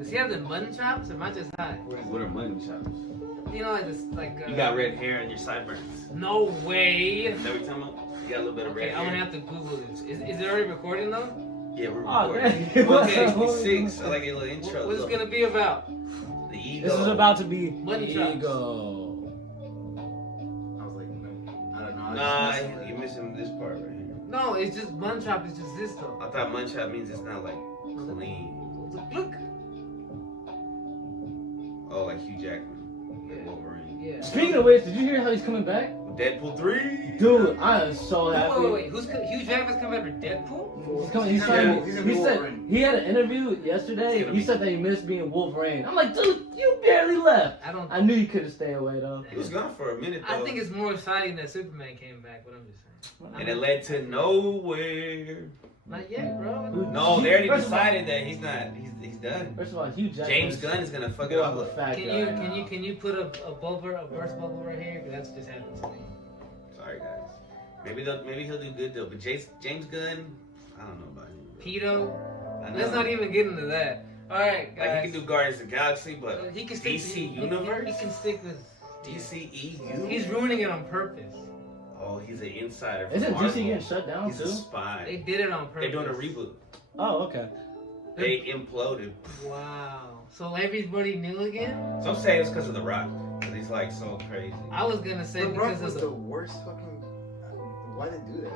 Does he have the mutton chops or am I just high? What are mutton chops? You know, like this, like. You got red hair and your sideburns. No way. Is that what you're talking about? You got a little bit of red hair. I'm gonna have to Google this. Is it already recording though? Yeah, we're recording. Okay, 66. I like a little intro. What's it gonna be about? The ego. This is about to be mutton the chops. ego. I was like, I don't know. Nah, you're missing this part right here. No, it's just mutton chop. It's just this though. I thought mutton chop means it's not like clean. Look. Oh, like Hugh Jackman, like Wolverine. Yeah. Speaking of which, did you hear how he's coming back? Deadpool 3. Dude, I am so happy. Wait. Who's Hugh Jackman's coming back for Deadpool? He's coming. He's he said he had an interview yesterday. He said that he missed being Wolverine. I'm like, dude, you barely left. I knew you couldn't stay away though. He was gone for a minute though. I think it's more exciting that Superman came back, but I'm just saying. And it led to nowhere. Not yet, bro. No, they already decided that he's not. He's done. First of all, Hugh Jackman. James Gunn is gonna fuck it all up. Can you put a burst bubble right here? Because that's just happened to me. Sorry guys. Maybe he'll do good though. But James Gunn, I don't know about him. Pedo. Let's not even get into that. All right, guys. Like he can do Guardians of the Galaxy, but he can stick DC Universe. He can stick with DCEU. He's ruining it on purpose. Oh, he's an insider. Isn't DC getting shut down he's too? He's a spy. They did it on purpose. They're doing a reboot. Oh, okay. They imploded. Wow. So everybody knew again? Some say it's because of The Rock. Because he's like so crazy. I was gonna say The because Rock was of the worst fucking. Why did they do that?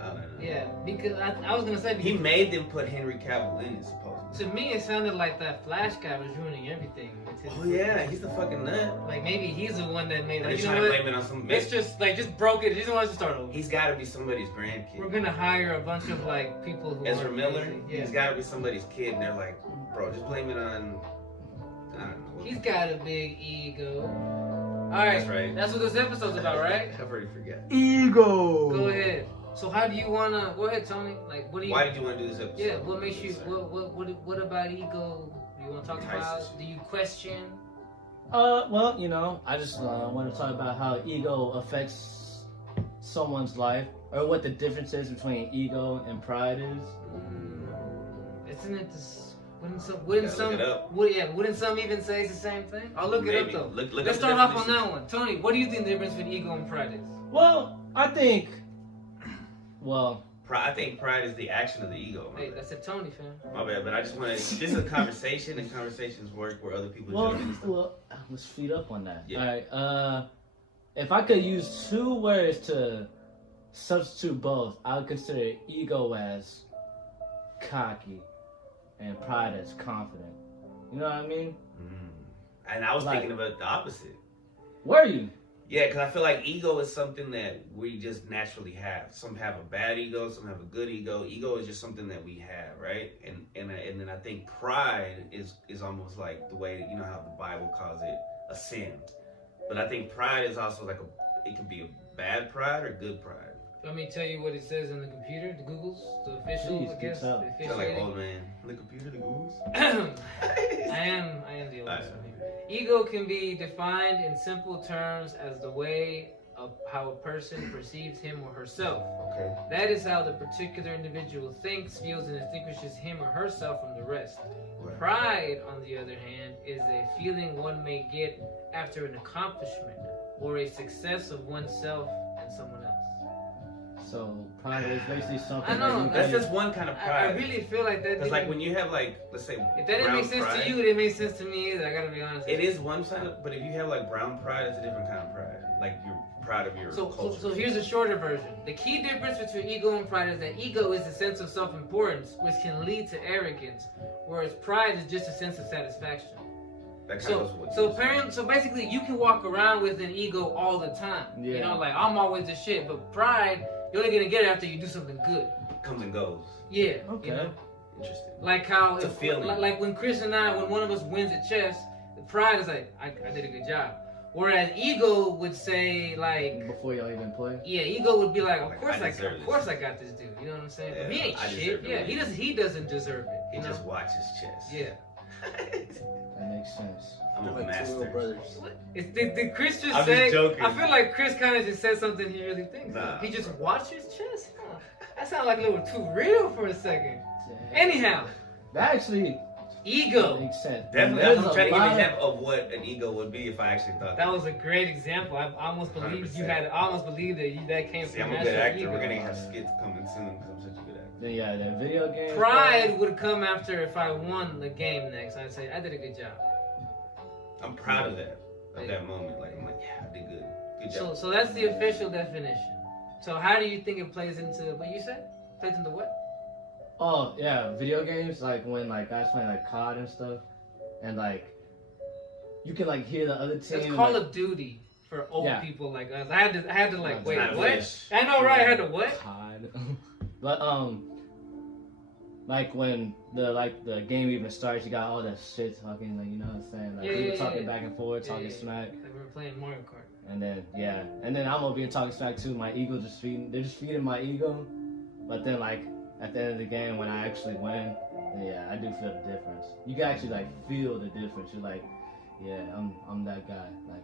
I don't know. Yeah, because I was gonna say he made them put Henry Cavill in it, supposedly. To me, it sounded like that Flash guy was ruining everything. Oh yeah, he's the fucking nut. Like maybe he's the one that made. Like, Like, you know what? Blame it on some. It's just broke it. He doesn't want us to start over. He's got to be somebody's grandkid. We're gonna hire a bunch of like people who. Ezra Miller. Yeah. He's got to be somebody's kid, and they're like, bro, just blame it on. I don't know. He's got a big ego. All right, that's right. That's what this episode's about, right? I've already forgot. Ego. Go ahead. So how do you wanna? Go ahead, Tony. Like, what do you? Why did you want to do this episode? Yeah. What makes you? What about ego? Do you want to talk about? Do you question? Well, you know, I just want to talk about how ego affects someone's life, or what the difference is between ego and pride is. Isn't it this? Wouldn't some even say it's the same thing? I'll look it up though. Let's start off on that one. Tony, what do you think the difference between ego and pride is? Well, I think pride is the action of the ego. Hey, that's a Tony fan. My bad, but I just want to. This is a conversation, and conversations work where other people. Well, let's feed up on that. Yeah. All right. If I could use two words to substitute both, I would consider ego as cocky and pride as confident. You know what I mean? And I was thinking about the opposite. Were you? Yeah, because I feel like ego is something that we just naturally have. Some have a bad ego, some have a good ego. Ego is just something that we have, right? And then I think pride is almost like the way, you know how the Bible calls it a sin. But I think pride is also like it can be a bad pride or good pride. Let me tell you what it says in the computer, the Google's, the official, I guess. Sound like old man. The computer, the Google's. I am the oldest one here. Ego can be defined in simple terms as the way of how a person perceives him or herself. Okay. That is how the particular individual thinks, feels, and distinguishes him or herself from the rest. Right. Pride, on the other hand, is a feeling one may get after an accomplishment or a success of oneself and someone else. So pride is basically something. I know. That's just one kind of pride. I really feel like that. Because like when you have like, let's say, if that didn't make sense to you, it didn't make sense to me either. I gotta be honest. It is one side, but if you have like brown pride, it's a different kind of pride. Like you're proud of your culture. So here's a shorter version. The key difference between ego and pride is that ego is a sense of self-importance, which can lead to arrogance, whereas pride is just a sense of satisfaction. So basically, you can walk around with an ego all the time. Yeah. You know, like I'm always the shit, but pride, you're only gonna get it after you do something good. Comes and goes. Yeah. Okay. You know? Interesting. Like how it's a feeling. Like when Chris and I, when one of us wins at chess, the pride is like, I did a good job. Whereas ego would say like before y'all even play. Yeah, ego would be like, of course I got this dude. You know what I'm saying? Yeah, but he ain't shit. Yeah, he doesn't deserve it. He just watches chess. Yeah. That makes sense. I'm a master. Brothers. Did Chris just I'm say? Just joking. I feel like Chris kind of just said something he really thinks. Nah, he just watches chess. Huh. That sounded like a little too real for a second. Anyhow, that actually, Ego. Makes sense. Definitely, There's I'm a trying to give lot an of- example of what an ego would be if I actually thought That was a great example. I almost believed you 100%. had. I almost believed that came See, from I'm a good natural actor. ego. We're gonna have skits coming soon because I'm such a good actor. Then yeah, the video games. Pride would come after if I won the game next. I'd say I did a good job. I'm proud of that, moment. Like I'm like, yeah, I did good. Good job. So that's the official definition. So how do you think it plays into what you said? Plays into what? Oh yeah, video games like when like guys playing like COD and stuff, and like you can like hear the other team. It's Call like, of Duty for old Yeah. people like us. I had to like, It's wait, not what? fish. I know, right? I had to what? COD. But like when the game even starts, you got all that shit talking, like you know what I'm saying, like people talking back and forth, talking smack, Like we were playing Mario Kart. and then I'm over here talking smack too. My ego they're just feeding my ego, but then like at the end of the game when I actually win, then, yeah, I do feel the difference. You can actually like feel the difference. You're like, yeah, I'm that guy, like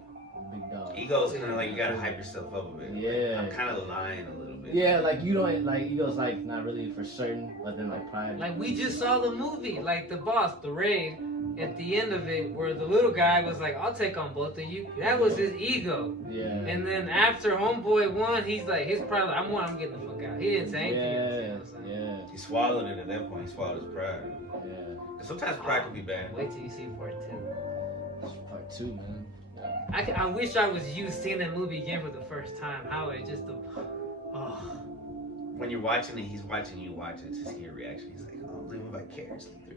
big dog. Ego is kind of like you gotta hype yourself up a bit. Yeah. Like, I'm kind of lying a little bit. Yeah, like you don't like ego's like not really for certain, but then like pride. Like we just saw the movie, like the boss, the raid. At the end of it, where the little guy was like, "I'll take on both of you." That was his ego. Yeah. And then after Homeboy won, he's like, his pride, like, I'm getting the fuck out. He didn't say anything. else, you know what I'm saying? Yeah. He swallowed it at that point. He swallowed his pride. Yeah. 'Cause sometimes pride can be bad. Wait till you see part 2. It's part 2, man. I wish I was you seeing that movie again for the first time. How it just oh. When you're watching it, he's watching you watch it to see your reaction. He's like, "Oh, I'm living vicariously through you."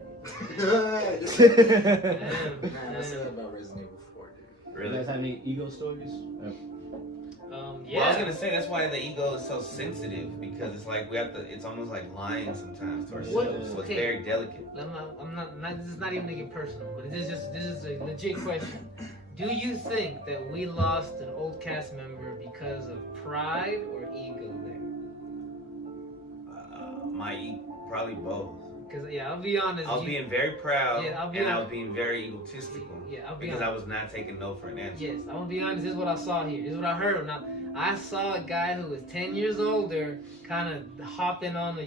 Man, I said that about Resident Evil 4, dude. You Really? guys have any ego stories? Yeah. Well, I was gonna say that's why the ego is so sensitive because it's like we have to. It's almost like lying sometimes to ourselves. What? So it's Okay. very delicate. I'm not. This is not even to get personal, but this is a legit question. Do you think that we lost an old cast member because of pride or ego there? Probably both. Because yeah, I'll be honest. I was being very proud, Yeah, I'll be and I honest. was being very egotistical. Yeah, I'll be because honest. I was not taking no for an answer. Yes, I'm gonna be honest. This is what I saw here. This is what I heard. Now, I saw a guy who was 10 years older, kind of hopping on the,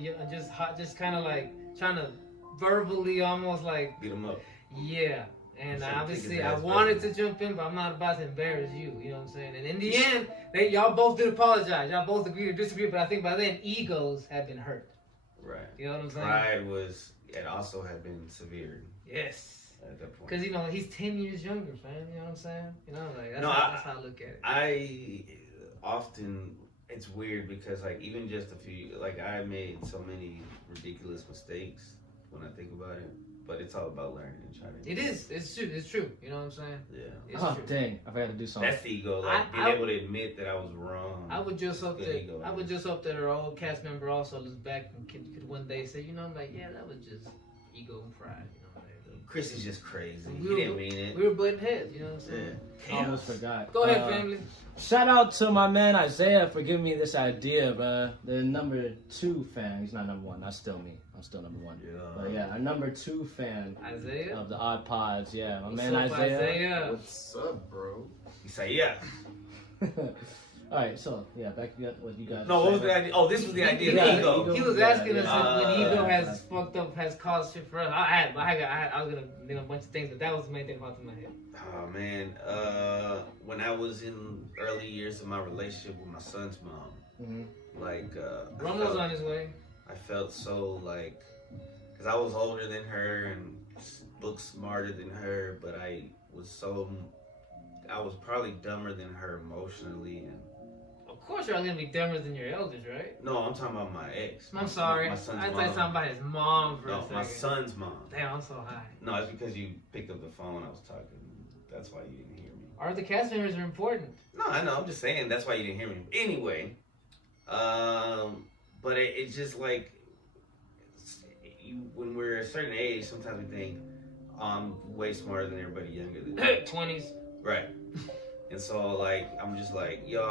just kind of like trying to verbally, almost like, Beat him up. yeah. And Trying to obviously, kick his I ass wanted back. to jump in, but I'm not about to embarrass you. You know what I'm saying? And in the end, y'all both did apologize. Y'all both agreed to disagree. But I think by then, egos had been hurt. Right. You know what I'm saying? Pride it also had been severed Yes. at that point. Because he's 10 years younger, fam. You know what I'm saying? You know, like that's how I look at it. I often, it's weird because like even just I made so many ridiculous mistakes when I think about it, but it's all about learning and trying to. It is. It's true. It's true. You know what I'm saying? Yeah. It's Oh true. dang, I forgot to do something. That's the ego, like being able to admit that I was wrong. I would just hope Good that ego, I would man. just hope that our old cast member also looks back and could one day say, you know, like, yeah, that was just ego and pride. You know what I'm saying? Chris is just crazy. We He were- didn't mean it. We were butting heads. You know what I'm Yeah. saying? I almost forgot. Go ahead, family. Shout out to my man Isaiah for giving me this idea, bro. The number 2 fan. He's not number 1. That's still me. I'm still number 1. Yeah. But yeah, our number 2 fan Isaiah. of the Odd Pods. Yeah, my What's man up, Isaiah. What's up, bro? He said, yeah. All right, so yeah, back to what you guys. No, were what was saying. the idea? Oh, this was the idea Yeah, of ego. ego. He was asking us yeah. when ego Yeah. has fucked up, has caused shit for us. I was gonna name a bunch of things, but that was the main thing that popped in my head. Oh man, when I was in early years of my relationship with my son's mom, Mhm. like I Ron was felt- on his way. I felt so like, because I was older than her and looked smarter than her, but I was probably dumber than her emotionally. And Of course, you're gonna be dumber than your elders, right? no, I'm talking about my ex. I'm sorry. My son's I thought you mom. were talking about his mom for a No, second. my son's mom. Damn, I'm so high. No, it's because you picked up the phone. I was talking. That's why you didn't hear me. Our the cast members are important. No, I know. I'm just saying that's why you didn't hear me. Anyway, but it's just like when we're a certain age, sometimes we think I'm way smarter than everybody younger than me. 20s. Right. And so like I'm just like, yo,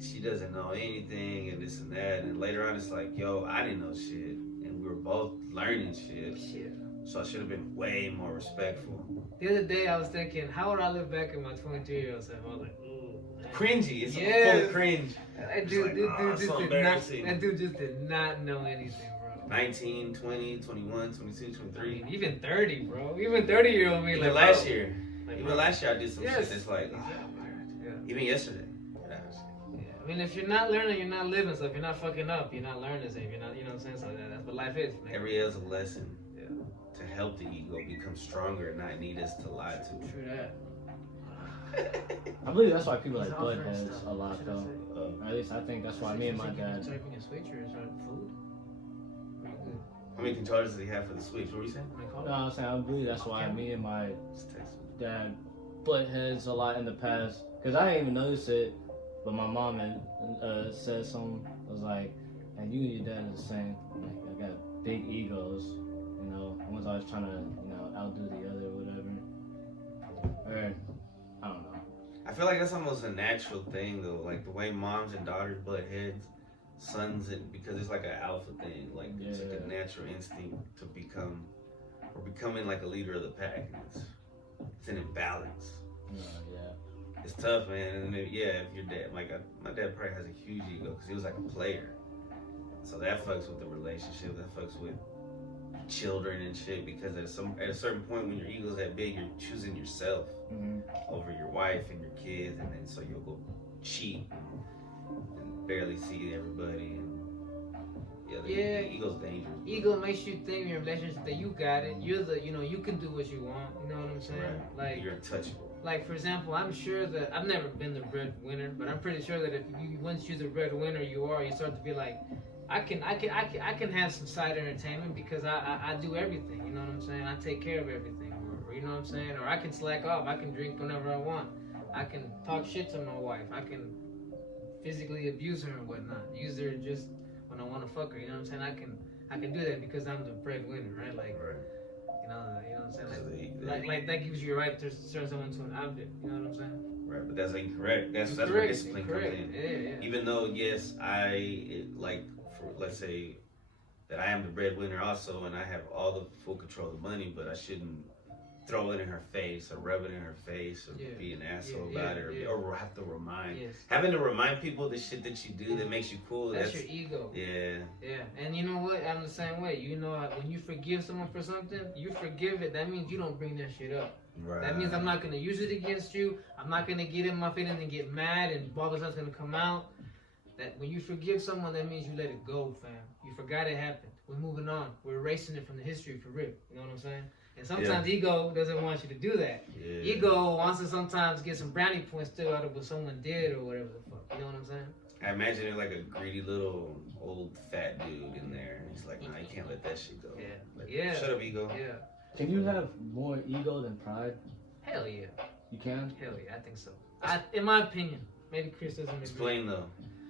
she doesn't know anything and this and that. And later on, it's like, yo, I didn't know shit, and we were both learning shit. Shit. So I should have been way more respectful. The other day, I was thinking, how would I look back at my 22-year-old self? I was like, ooh. man. Cringy. It's Yes. full of cringe. That It's dude, like, this oh, dude it's just so did not. embarrassing. That dude just did not know anything, bro. 19, 20, 21, 22, 23. Even 30, bro. Even 30-year-old me Even like last bro. year. Like, Even bro. last year I did some Yes. shit that's like, Yeah. even yesterday. Yeah. I mean, if you're not learning, you're not living. So if you're not fucking up, you're not learning. So if you're not, you know what I'm saying? So that's what life is. Man. Every year is a lesson Yeah. to help the ego become stronger and not need us to lie to. True that. I believe that's why people He's like butt offering heads stuff. a lot, Should I though. say? Or at least I think that's why me and my dad. Typing a switch or is that food? Pretty good. How many controllers does he have for the Switch? What were you saying? What do you call No, it? I'm saying I believe that's why me and my Just text me. dad butt heads a lot in the past. Cause I didn't even notice it, but my mom had said something. Was like, "And you and your dad are the same. Like, I got big egos. You know, one's always trying to, outdo the other or whatever." Or I don't know. I feel like that's almost a natural thing though, like the way moms and daughters butt heads, sons, because it's like an alpha thing. Like it's like a natural instinct to becoming like a leader of the pack. It's an imbalance. Yeah. It's tough, man. And if your dad, like my dad probably has a huge ego because he was like a player, so that fucks with the relationship. That fucks with children and shit because at a certain point when your ego's that big, you're choosing yourself over your wife and your kids, and then so you'll go cheat and barely see everybody. And the ego's dangerous. Ego makes you think in your relationship that you got it. You're the, you can do what you want. You know what I'm saying? Right. Like You're untouchable. Like for example, I'm sure that I've never been the breadwinner, but I'm pretty sure that if you once you're the breadwinner, you start to be like, I can have some side entertainment because I do everything. You know what I'm saying? I take care of everything, or you know what I'm saying? Or I can slack off. I can drink whenever I want. I can talk shit to my wife. I can physically abuse her and whatnot. Use her just when I want to fuck her. You know what I'm saying? I can do that because I'm the breadwinner, right? Like. Right. You know what I'm saying? Like that gives you a right to turn someone into an object. You know what I'm saying? Right, but that's incorrect. That's where discipline comes in. Yeah. Even though, yes, let's say that I am the breadwinner also, and I have all the full control of the money, but I shouldn't throw it in her face or rub it in her face or be an asshole about it or have to remind. Yes. Having to remind people the shit that you do that makes you cool. That's your ego. Yeah. Yeah, and you know what? I'm the same way. You know, when you forgive someone for something, you forgive it. That means you don't bring that shit up. Right. That means I'm not gonna use it against you. I'm not gonna get in my feelings and get mad and all of a sudden it's gonna come out. That when you forgive someone, that means you let it go, fam. You forgot it happened. We're moving on. We're erasing it from the history for real. You know what I'm saying? And sometimes ego doesn't want you to do that. Yeah. Ego wants to sometimes get some brownie points still out of what someone did or whatever the fuck. You know what I'm saying? I imagine it like a greedy little old fat dude in there. And he's like, nah, you can't let that shit go. Yeah. Like, Yeah. Shut up, ego. Yeah. Can you have more ego than pride? Hell yeah. You can? Hell yeah, I think so. In my opinion. Maybe Chris doesn't agree. Explain though.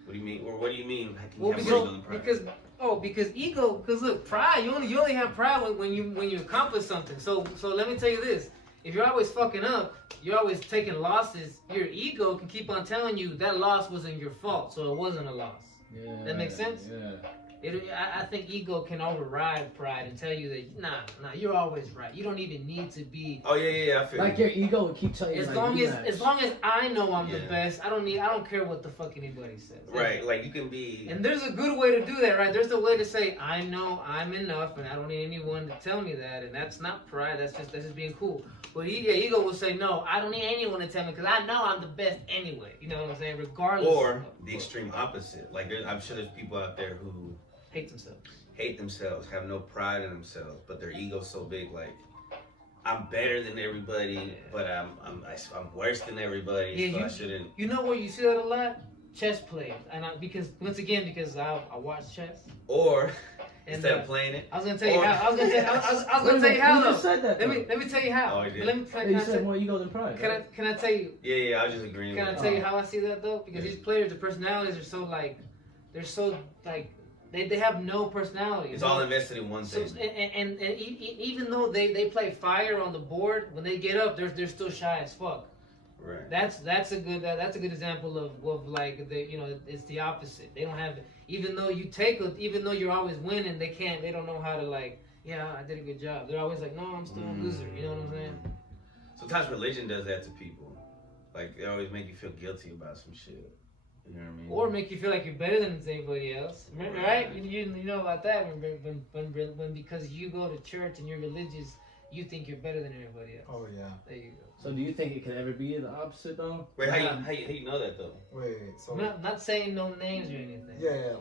What do you mean? Or what do you mean? Can you Well, have because, more than pride? because ego. Because look, pride. You only have pride when you accomplish something. So let me tell you this: if you're always fucking up, you're always taking losses. Your ego can keep on telling you that loss wasn't your fault, so it wasn't a loss. Yeah. That makes sense? Yeah. I think ego can override pride and tell you that nah, you're always right. You don't even need to be. Oh yeah, I feel Like you. your ego would keep telling you. As like, long relax. as I know I'm the Yeah. best, I don't care what the fuck anybody says. Right, like you can be. And there's a good way to do that, right? There's a way to say, I know I'm enough and I don't need anyone to tell me that. And that's not pride, that's just being cool. But ego will say, no, I don't need anyone to tell me because I know I'm the best anyway. You know what I'm saying? Regardless. Or the extreme opposite. Like I'm sure there's people out there who hate themselves. have no pride in themselves, but their ego's so big, like I'm better than everybody, but I'm worse than everybody, so I shouldn't. You know where you see that a lot? Chess players, and because I watch chess. Or And, instead of playing it, I was gonna tell you how. I was gonna tell you how You though. just said that, Let me tell you how. Oh, you did? Let me tell You said more ego than pride. Right? Can I tell you? yeah, I was just agreeing. Can I with tell you how I see that though? Because Yeah. these players, the personalities are so they have no personality. It's all invested in one So, thing. and even though they play fire on the board, when they get up, they're still shy as fuck. Right. That's a good example of like it's the opposite. They don't have even though you're always winning, they don't know how to like I did a good job. They're always like no, I'm still a loser. You know what I'm saying? Sometimes religion does that to people. Like they always make you feel guilty about some shit. You know what I mean? Or make you feel like you're better than anybody else. Remember, right? You know about that when because you go to church and you're religious, you think you're better than everybody else. Oh yeah. There you go. So do you think it could ever be the opposite though? Wait, how you know that though? Wait. So. I'm not saying no names or anything. Yeah.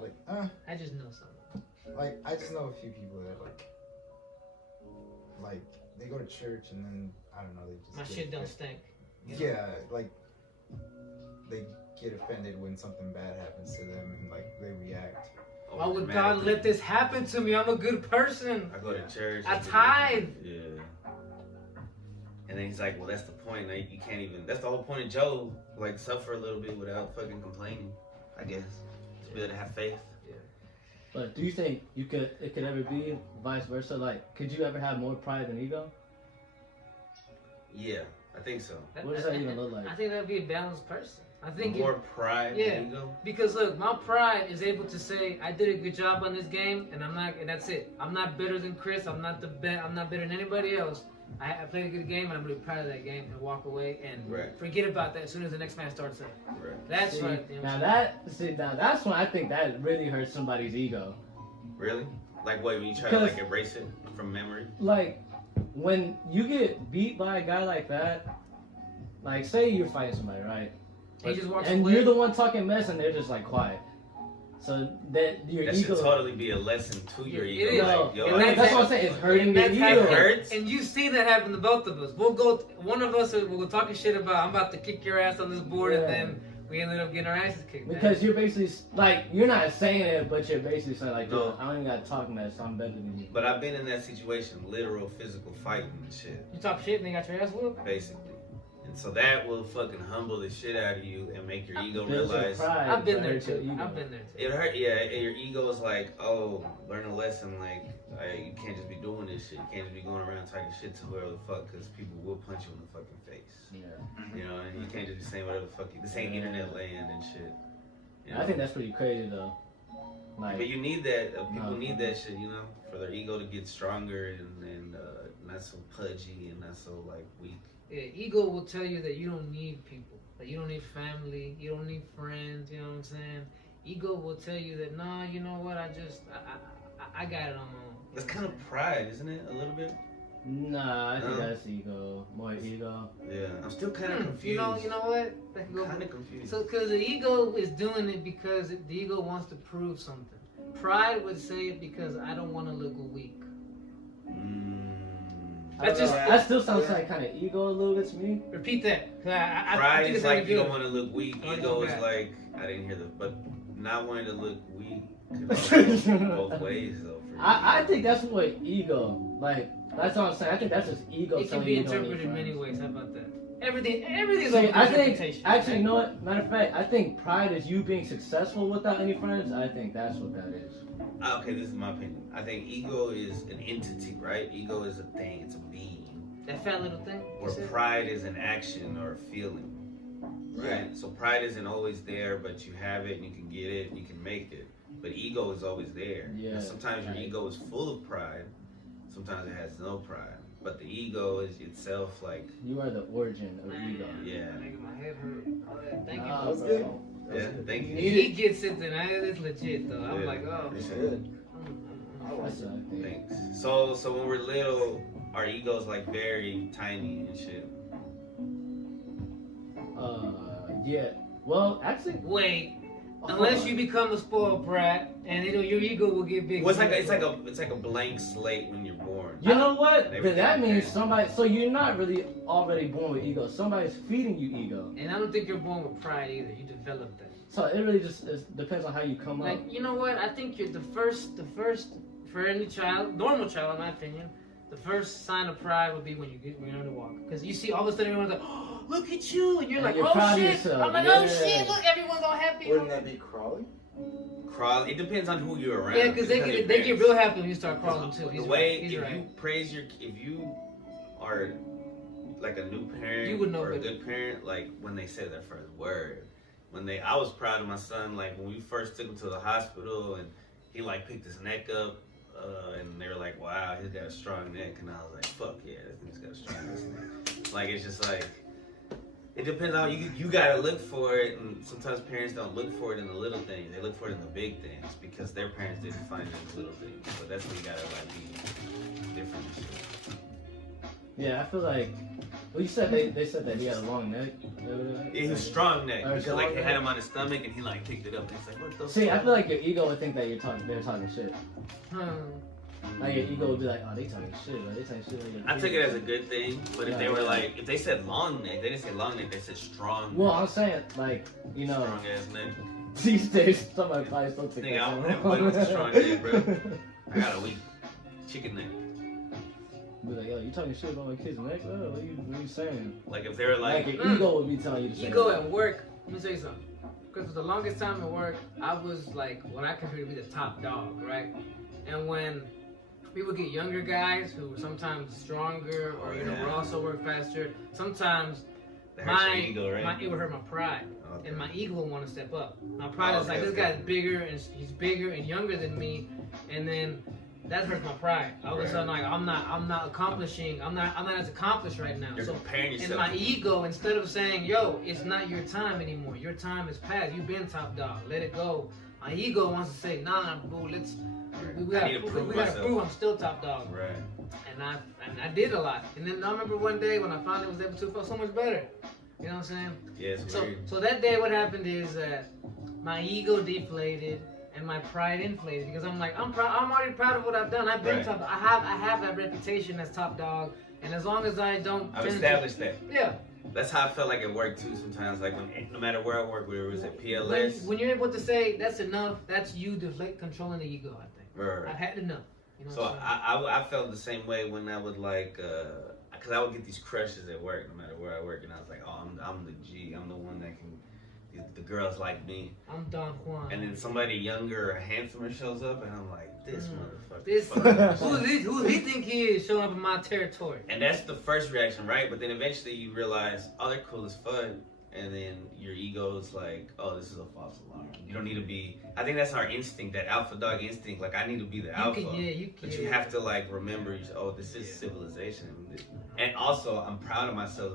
I just know something. Like I just know a few people that like they go to church and then I don't know they just My shit don't stink. Yeah, like they get offended when something bad happens to them and like they react. Why would God let this happen to me? I'm a good person. I go to church. I tithe. Yeah. And then he's like, well, that's the point. Like, you can't even. That's the whole point of Job. Like, suffer a little bit without fucking complaining. I guess to be able to have faith. But do you think it could ever be vice versa? Like, could you ever have more pride than ego? Yeah, I think so. What does that even look like? I think that'd be a balanced person. I think More pride than ego. Because look, my pride is able to say I did a good job on this game, and and that's it. I'm not better than Chris. I'm not I'm not better than anybody else. I played a good game, and I'm really proud of that game, and walk away and forget about that as soon as the next man starts up. Right. That's right. Now that's when I think that really hurts somebody's ego. Really? Like what? When you try to like erase it from memory? Like when you get beat by a guy like that, like say you're fighting somebody, right? He just walks and away. you're the one talking mess, and they're just like quiet. So that your that ego should totally be a lesson to your ego. It is. Like, yo, That's what I'm saying. It's hurting your ego. It hurts. And you see that happen to both of us. One of us will go talking shit about I'm about to kick your ass on this board, and then we ended up getting our asses kicked. Because you're basically like you're not saying it, but you're basically saying like, no, I don't even got to talk mess. I'm better than you. But I've been in that situation, literal physical fighting and shit. You talk shit and they got your ass whooped? Basically. And so that will fucking humble the shit out of you and make your ego realize. I've been there too. It hurt, yeah. And your ego is like, oh, learn a lesson. Like, you can't just be doing this shit. You can't just be going around talking shit to whoever the fuck, because people will punch you in the fucking face. Yeah. You know, and you can't just be saying whatever the fuck. This ain't internet land and shit. You know? I think that's pretty crazy though. Like, but you need that. People need that shit, you know, for their ego to get stronger and not so pudgy and not so like weak. Yeah, ego will tell you that you don't need people. Like you don't need family. You don't need friends. You know what I'm saying? Ego will tell you that, nah, you know what? I got it on my own. That's kind of pride, isn't it? A little bit. Nah, I think that's ego. More ego. Yeah, I'm still kind of confused. You know what? That can go kind of confused. So, because the ego is doing it because the ego wants to prove something. Pride would say it because I don't want to look weak. That still sounds like kind of ego a little bit to me. Repeat that. Pride is like you don't want to look weak. Ego is like, I didn't hear but not wanting to look weak could go both ways though. I think that's more ego. Like that's what I'm saying. I think that's just ego. It can be interpreted in many ways. How about that? Everything's so like I think interpretation. actually, you know what? Matter of fact, I think pride is you being successful without any friends. I think that's what that is. Okay, this is my opinion. I think ego is an entity, right? Ego is a thing. It's a being. That fat little thing. Where pride is an action or a feeling, right? Yeah. So pride isn't always there, but you have it and you can get it and you can make it. But ego is always there. Yeah. And sometimes your ego is full of pride. Sometimes it has no pride. But the ego is itself like... You are the origin of ego. Yeah. My head hurt. Thank you. That's good. Yeah, thank you. He gets it, then it's legit though. I'm like, oh. It's good. Thanks. So when we're little, our ego's like very tiny and shit. Yeah. Well, actually... Wait. Unless you become a spoiled brat, and your ego will get big. Well, it's like a blank slate when you're born. You know what? Then that means somebody. So you're not really already born with ego. Somebody's feeding you ego. And I don't think you're born with pride either. You develop that. So it really just depends on how you come up. Like, you know what? I think you're the first for any child, normal child, in my opinion, the first sign of pride would be when you learn to walk. Because you see all of a sudden everyone's like, oh, look at you, and you're like, oh shit. I'm like, oh shit, look, everyone's all happy. Wouldn't that be crawling? Crawl. It depends on who you're around. Yeah, because they get real happy when you start crawling too. If you are like a new parent you would know or a good parent, like when they say their first word, I was proud of my son. Like when we first took him to the hospital and he like picked his neck up, and they were like, wow, he's got a strong neck, and I was like, fuck yeah, this thing's got a strong neck. Like it's just like. It depends on you gotta look for it, and sometimes parents don't look for it in the little things. They look for it in the big things because their parents didn't find it in the little things. So that's where you gotta like be different and shit. Yeah, I feel like. Well, you said they said that he had a long neck. He was strong neck Or because long like they neck? had him on his stomach and he like picked it up. And he's like, what the See, I fuck? feel like your ego would think that they're talking shit. Hmm. Like your ego would be like, oh, they talking shit, bro. They talking shit. Like I took it as a good thing, but if Yeah, they were yeah. like, if they said long neck, they didn't say long neck, they said strong. Well, neck. I'm saying, like, you know, Strong ass neck. these days somebody probably still think Nigga, that's I'm wrong. playing with the strong neck, bro. I got a weak chicken neck. Be like, yo, you talking shit about my kid's neck, bro? What are you saying? Like if they were Like, like, your ego would be telling you to say Ego that. at work. Let me tell you something. Because for the longest time at work, I was like what I consider to be the top dog, right? And when we would get younger guys who were sometimes stronger or you know would also work faster, sometimes that hurts your ego, right? it would hurt my pride. Okay. And my ego would want to step up. My pride is like, okay, this okay. guy's bigger and he's bigger and younger than me, and then that hurts my pride. All of a Right. sudden, like I'm not accomplishing. I'm not as accomplished right now. You're So comparing and yourself. my ego, instead of saying, yo, it's not your time anymore. Your time is past. You've been top dog. Let it go. My ego wants to say, nah, boo, we I need to prove gotta myself. prove I'm still top dog. Right. And I did a lot. And then I remember one day when I finally was able to feel so much better. You know what I'm saying? Yeah, it's So, weird. so that day, what happened is that my ego deflated and my pride inflated because I'm like, I'm already proud of what I've done. I've been Right. top. I have that reputation as top dog, and as long as I don't, I've tend to- established that. Yeah. That's how I felt like at work too. Sometimes, like when no matter where I work, whether it was at PLS, When you're able to say that's enough, that's you controlling the ego. I think right. I've had enough. You know So what I'm saying? I felt the same way when I would like, cause I would get these crushes at work, no matter where I work, and I was like, oh, I'm the G, I'm the one that can. The girls like me, I'm Don Juan. and then somebody younger or handsomer shows up, and I'm like, this motherfucker. This fucking- who he think he is showing up in my territory? And that's the first reaction, right? But then eventually you realize, oh, they're cool as fuck. And then your ego is like, oh, this is a false alarm. You don't need to be. I think that's our instinct, that alpha dog instinct. Like, I need to be the alpha. But you have to, like, remember, oh, this is civilization. And also, I'm proud of myself.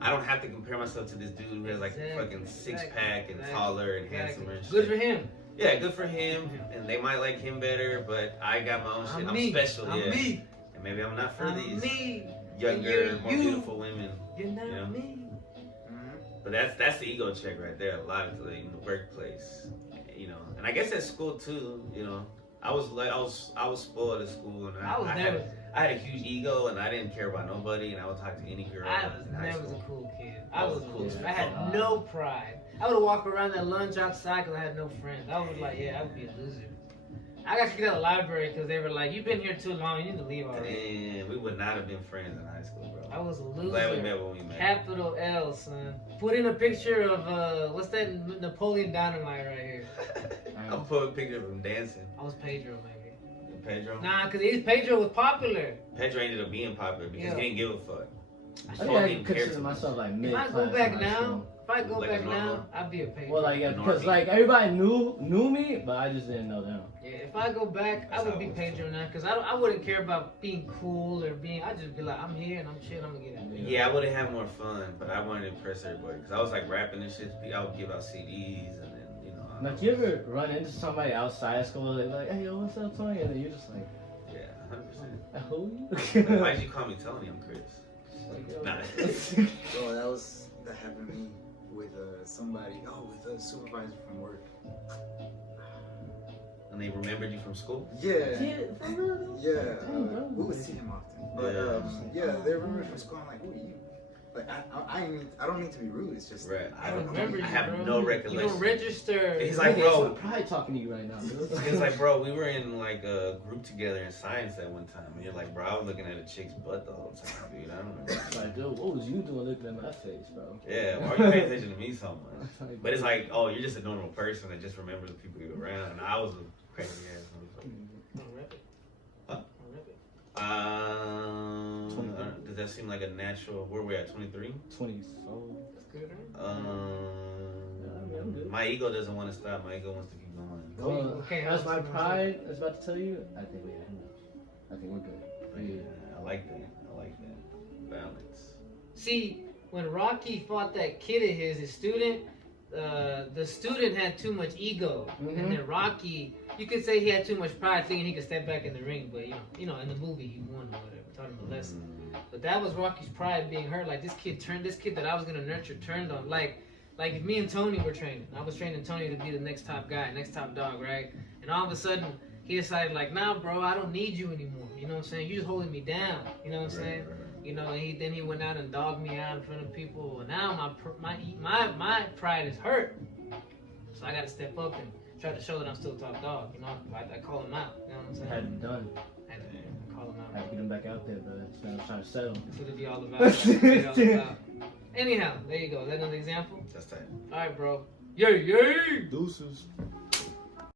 I don't have to compare myself to this dude who has, like, a fucking six-pack and taller and handsomer and shit. Good for him. Yeah, good for him. And they might like him better, but I got my own shit. I'm special, I'm yeah. me. And maybe I'm not for I'm these me. younger, more you. beautiful women. You're not You know? me. But that's the ego check right there. A lot of like in the workplace, you know, and I guess at school too. You know, I was spoiled at school, and I had a huge ego, and I didn't care about nobody, and I would talk to any girl. I was in high never school. a cool kid. I I was was a cool cool. kid. I had no pride. I would walk around at lunch outside because I had no friends. I was like, yeah, I would be a loser. I got kicked out of the library because they were like, you've been here too long. You need to leave already. And we would not have been friends in high school, bro. I was a loser. Glad we met when we met. Capital L, son. Put in a picture of what's that Napoleon Dynamite right here? I'll put a picture of him dancing. I was Pedro, maybe. Pedro. Nah, because Pedro was popular. Pedro ended up being popular because he didn't give a fuck. I He think I didn't could care consider too much. myself like If mid I class. go back now, I'd be a Pedro. Well, like, yeah, because Normie. like everybody knew me, but I just didn't know them. Yeah, if I go back, That's I would how be it was. Pedro now, because I wouldn't care about being cool or being. I'd just be like, I'm here and I'm chill. I'm gonna get out. Yeah, I would have had more fun, but I wanted to impress everybody because I was like rapping and shit. I would give out CDs and then Like, you ever run into somebody outside of school, they're like, hey, yo, what's up, Tony? And then you're just like, yeah, 100%. who Like, you? why'd you call me Tony? I'm Chris. Like, yo. Nah. Bro, that happened to me with somebody. Oh, with a supervisor from work. And they remembered you from school? Yeah. Yeah, for real? Yeah. Dang, bro. We would see him often. But Yeah. they remember me from school. I'm like, who are you? Like, I don't mean to be rude. It's just Right. I remember you, I have bro. no You recollection. don't register. He's like, Nigga, bro. I'm probably talking to you right now, dude. It's like, bro, we were in like a group together in science at one time, and you're like, bro, I was looking at a chick's butt the whole time, dude. I don't know. Like, dude, what was you doing looking at my face, bro? Yeah, why are you paying attention to me so much? But it's like, oh, you're just a normal person that just remembers the people you're around. And I was a crazy ass motherfucker. Don't rip it. Huh? Don't rip it. Does that seem like a natural? Where we at? 23. 24. That's good, right? I'm good. My ego doesn't want to stop. My ego wants to keep going. Well, Okay, as my how's it pride is about to tell you, I think we have enough. I think we're good. But yeah, I like that. I like that balance. See, when Rocky fought that kid of his student, the student had too much ego, and then Rocky, you could say he had too much pride, thinking he could step back in the ring. But you know, in the movie he won or whatever, taught him a lesson. But that was Rocky's pride being hurt. Like this kid that I was gonna nurture turned on. Like if me and Toney were training, I was training Toney to be the next top guy, next top dog, right? And all of a sudden he decided like, nah, bro, I don't need you anymore. You know what I'm saying? You're just holding me down. You know what I'm saying? You know, and then he went out and dogged me out in front of people. And now my pride is hurt. So I got to step up and try to show that I'm still top dog. You know, I call him out. You know what I'm saying? Had it done. I had to call him out. Had to get him back out there, bro. That's what I was trying to settle. That's what it be all about. That's what it be all about. Anyhow, there you go. Is that another example? That's tight. All right, bro. Yay, yay! Deuces.